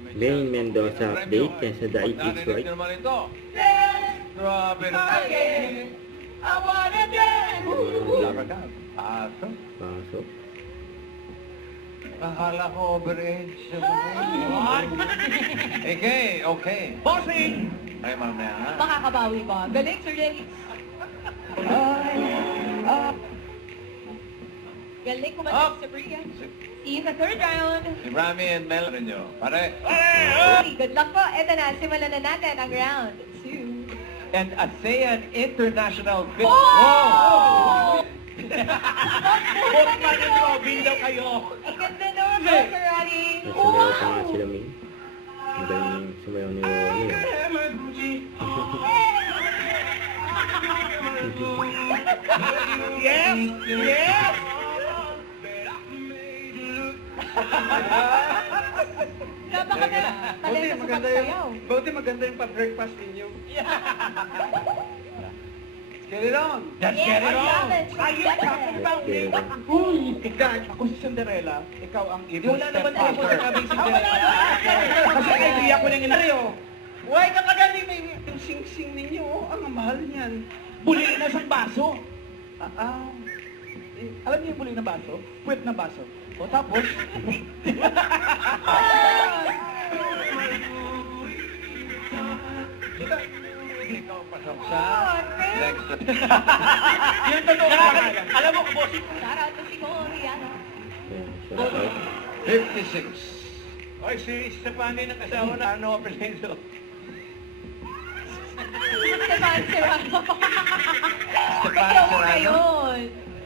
Maine Mendoza update yan sa The 80s, Narinig right? nyo naman ito. Grabe na. Laka ka. Aso. Pasok. Akala ko overage. Okay, okay. Bossing! Ay, mamaya ha. Makakabawi ba? Galing, Sir Dennis. Galing kumalit Up. sa Bria. See you sa third round. Si Rami and Mel rin nyo. Pare. Good luck po. Ito na, simulan na natin ang round 2. And ASEAN International Fit. Oh! Boss man and Robin daw kayo. Ang ganda naman, Sir Rani. Nasumayaw pa nga sila, Maine. Ang galing sumayaw ni Ronnie. Yes! Yes! Napakaganda. Talento sa pagsayaw. Buti maganda yung pa-breakfast ninyo. Get it on. Let's get it on! Are you talking about Okay. Uy! Dad, ako si Cinderella. Ikaw ang evil Wala naman stepfather. tayo sinabing Cinderella. Kasi idea ko lang inaryo. Huwag ka kagaling may yung sing-sing ninyo. Oh, ang mahal niyan. Buli na sa baso. Alam niyo yung buli na baso? Puwet na baso. O tapos, Ikaw pasok sa next. Yung totoo pangalan. Alam mo, bossing. Shout out to si Moriano. Shout out. 56. Ay, si Stefani ng asawa na ano, apelido. Stefan Serrano. Stefan Ikaw muna Serrano. yun.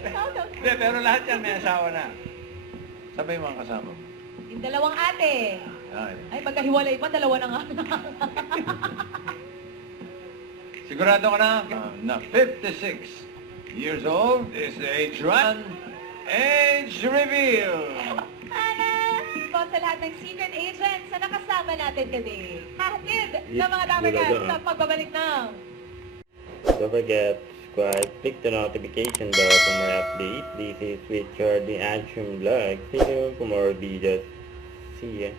Shout out. Hindi, pero lahat yan may asawa na. Sabay mga kasama mo. Yung dalawang ate. Ay. Ay, magkahiwalay pa, dalawa na nga. Sigurado ka na 56 years old is age run, age reveal. Po sa lahat ng secret agents na nakasama natin today. Hatid sa mga Talaga, damagan ah. sa pagbabalik ng Don't forget, subscribe, click the notification bell for more updates. This is Richard, the Action Vlog. See you for more videos. See ya.